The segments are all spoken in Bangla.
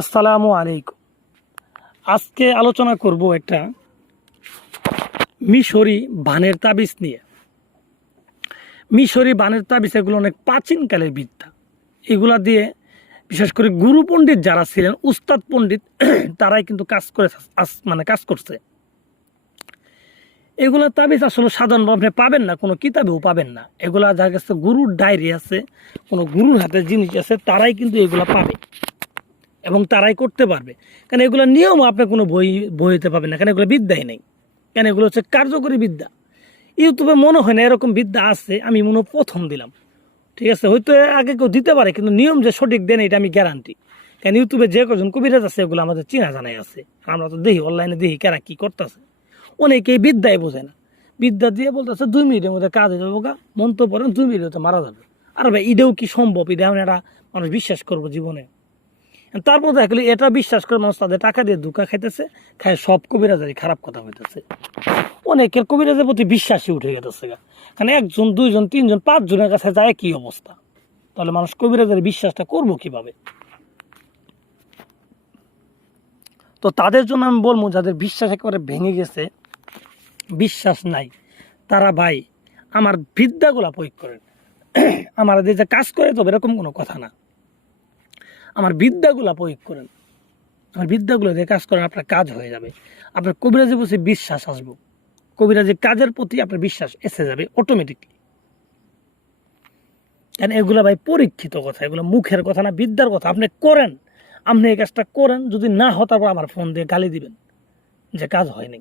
আসসালামু আলাইকুম। আজকে আলোচনা করব একটা মিশরি বানের তাবিজ নিয়ে। মিশরি বানের তাবিজ এগুলো অনেক প্রাচীনকালের বিদ্যা। এগুলা দিয়ে বিশেষ করে গুরু পণ্ডিত যারা ছিলেন, উস্তাদ পণ্ডিত, তারাই কিন্তু কাজ করছে। এগুলা তাবিজ আসলে সাধারণভাবে আপনি পাবেন না, কোনো কিতাবেও পাবেন না। এগুলা যার কাছে গুরুর ডায়েরি আছে, কোনো গুরুর হাতে জিনিস আছে, তারাই কিন্তু এগুলা পাবে এবং তারাই করতে পারবে। কারণ এগুলো নিয়ম আপনি কোনো বইতে পাবেন না, কারণ এগুলো বিদ্যাই নেই। কেন এগুলো হচ্ছে কার্যকরী বিদ্যা। ইউটিউবে মনে হয় না এরকম বিদ্যা আছে, আমি মনে প্রথম দিলাম। ঠিক আছে, হয়তো আগে কেউ দিতে পারে, কিন্তু নিয়ম যে সঠিক দেন এটা আমি গ্যারান্টি। কারণ ইউটিউবে যে কজন কবিরাজ আছে এগুলো আমাদের চেনা জানাই আছে। আমরা তো দেখি, অনলাইনে দেখি কারা কী করতেছে। অনেকেই বিদ্যায় বোঝে না, বিদ্যা দিয়ে বলতেছে 2 মিনিটের মধ্যে কাজ হয়ে যাবো, মন্ত্র পড়েন 2 মিনিটে মারা যাবে। আর ভাই এটাও কি সম্ভব? এটা একটা মানুষ বিশ্বাস করবো জীবনে? তারপর দেখলি এটা বিশ্বাস করে মানুষ তাদের টাকা দিয়ে ধোঁকা খাইতেছে, খায় সব কবিরাজারই খারাপ কথা হইতেছে। অনেকের কবিরাজের প্রতি বিশ্বাসই উঠে গেছে। কারণ 1 জন 2 জন 3 জন 5 জনের কাছে যায় কি অবস্থা, তাহলে মানুষ কবিরাজের বিশ্বাসটা করবো কিভাবে? তো তাদের জন্য আমি বলবো, যাদের বিশ্বাস একেবারে ভেঙে গেছে, বিশ্বাস নাই, তারা ভাই আমার বিদ্যাগুলা প্রয়োগ করেন। আমার যে কাজ করে তবে এরকম কোনো কথা না, আমার বিদ্যাগুলা প্রয়োগ করেন। আমার বিদ্যাগুলো দিয়ে কাজ করেন, আপনার কাজ হয়ে যাবে। আপনার কবিরাজি বসে বিশ্বাস আসবো, কবিরাজি কাজের প্রতি আপনার বিশ্বাস এসে যাবে অটোমেটিকলি। কারণ এগুলো ভাই পরীক্ষিত কথা, এগুলো মুখের কথা না, বিদ্যার কথা। আপনি করেন, আপনি এই কাজটা করেন, যদি না হয় তারপর আমার ফোন দিয়ে গালি দিবেন যে কাজ হয়নি।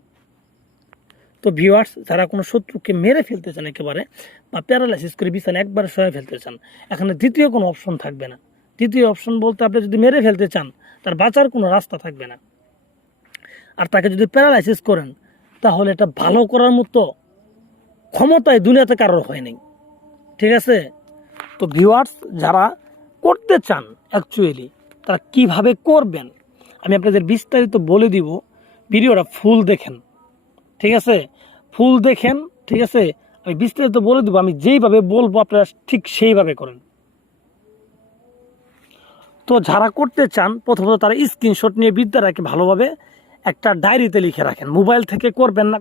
তো ভিউয়ার্স, যারা কোনো শত্রুকে মেরে ফেলতে চান একেবারে, বা প্যারালাইসিস করে বিছানা একবারে সয়ে ফেলতে চান, এখানে দ্বিতীয় কোনো অপশন থাকবে না। দ্বিতীয় অপশন বলতে, আপনি যদি মেরে ফেলতে চান, তার বাঁচার কোনো রাস্তা থাকবে না। আর তাকে যদি প্যারালাইসিস করেন, তাহলে এটা ভালো করার মতো ক্ষমতায় দুনিয়াতে কারোর হয়নি। ঠিক আছে? তো ভিউয়ার্স, যারা করতে চান অ্যাকচুয়ালি, তারা কিভাবে করবেন আমি আপনাদের বিস্তারিত বলে দিব। ভিডিওটা ফুল দেখেন, ঠিক আছে? ফুল দেখেন, ঠিক আছে? আমি বিস্তারিত বলে দেবো, আমি যেইভাবে বলবো আপনারা ঠিক সেইভাবে করেন। তো যারা করতে চান, প্রথমত তারা স্ক্রিনশট নিয়ে বিদ্যাটাকে ভালোভাবে একটা ডায়েরিতে লিখে রাখেন। মোবাইল থেকে করবেন না।